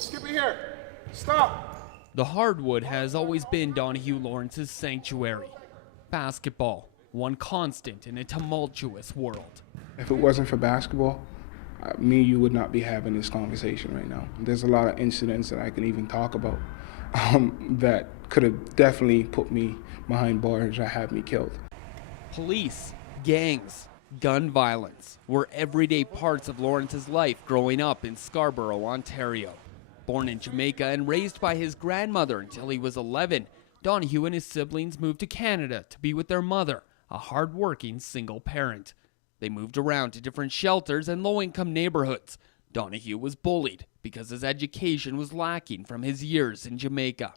Skip it here. Stop. The hardwood has always been Danhue Lawrence's sanctuary. Basketball, one constant in a tumultuous world. If it wasn't for basketball, me and you would not be having this conversation right now. There's a lot of incidents that I can even talk about that could have definitely put me behind bars or had me killed. Police, gangs, gun violence were everyday parts of Lawrence's life growing up in Scarborough, Ontario. Born in Jamaica and raised by his grandmother until he was 11, Danhue and his siblings moved to Canada to be with their mother, a hard-working single parent. They moved around to different shelters and low-income neighborhoods. Danhue was bullied because his education was lacking from his years in Jamaica.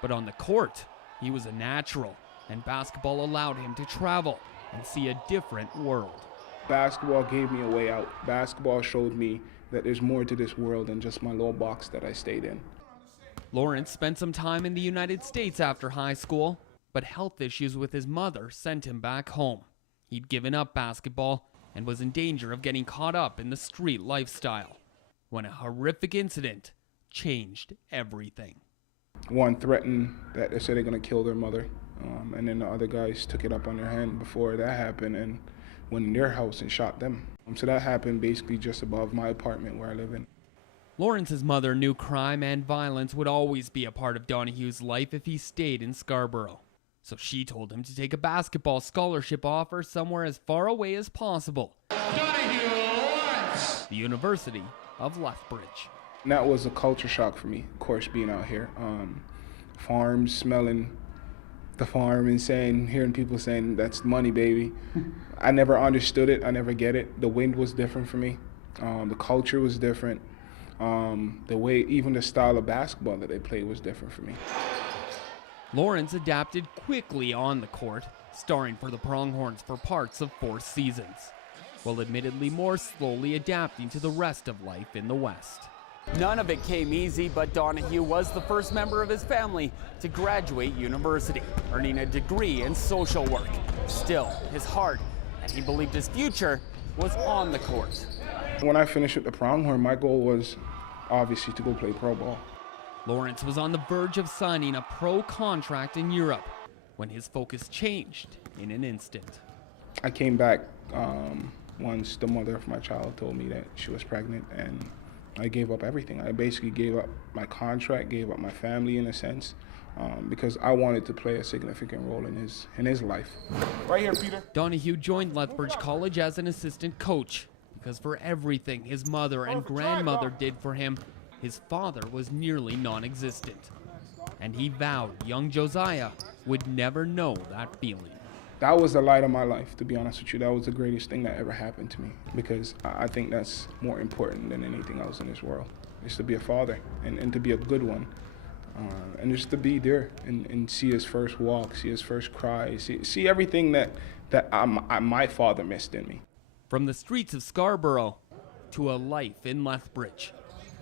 But on the court, he was a natural, and basketball allowed him to travel and see a different world. Basketball gave me a way out. Basketball showed me that there's more to this world than just my little box that I stayed in. Lawrence spent some time in the United States after high school, but health issues with his mother sent him back home. He'd given up basketball and was in danger of getting caught up in the street lifestyle when a horrific incident changed everything. One threatened that they said they're going to kill their mother, and then the other guys took it up on their hand before that happened and went in their house and shot them. So that happened basically just above my apartment where I live in. Lawrence's mother knew crime and violence would always be a part of Danhue's life if he stayed in Scarborough. So she told him to take a basketball scholarship offer somewhere as far away as possible. Danhue Lawrence! The University of Lethbridge. And that was a culture shock for me, of course, being out here. Farms, smelling the farm and hearing people saying, that's money, baby. I never understood it, I never get it. The wind was different for me. The culture was different. The way, even the style of basketball that they played was different for me. Lawrence adapted quickly on the court, starring for the Pronghorns for parts of 4 seasons, while admittedly more slowly adapting to the rest of life in the West. None of it came easy, but Danhue was the first member of his family to graduate university, earning a degree in social work. Still, his heart, and he believed his future, was on the court. When I finished with the Pronghorn, my goal was obviously to go play pro ball. Lawrence was on the verge of signing a pro contract in Europe when his focus changed in an instant. I came back once the mother of my child told me that she was pregnant, and I gave up everything. I basically gave up my contract, gave up my family in a sense, because I wanted to play a significant role in his life. Right here, Peter. Danhue joined Lethbridge College as an assistant coach because for everything his mother and grandmother did for him, his father was nearly non-existent. And he vowed young Josiah would never know that feeling. That was the light of my life, to be honest with you. That was the greatest thing that ever happened to me, because I think that's more important than anything else in this world, is to be a father and to be a good one. And just to be there and see his first walk, see his first cry, see everything that my father missed in me. From the streets of Scarborough to a life in Lethbridge,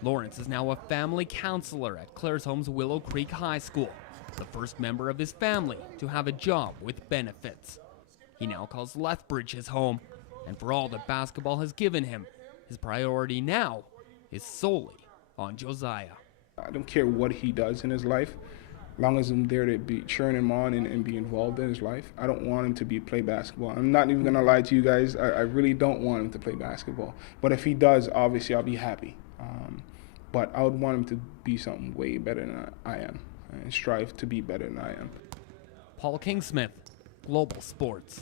Lawrence is now a family counselor at Claresholm's Willow Creek High School, the first member of his family to have a job with benefits. He now calls Lethbridge his home, and for all that basketball has given him, his priority now is solely on Josiah. I don't care what he does in his life, as long as I'm there to be cheering him on and be involved in his life. I don't want him to play basketball. I'm not even gonna lie to you guys, I really don't want him to play basketball. But if he does, obviously I'll be happy. But I would want him to be something way better than I am, and strive to be better than I am. Paul Kingsmith, Global Sports.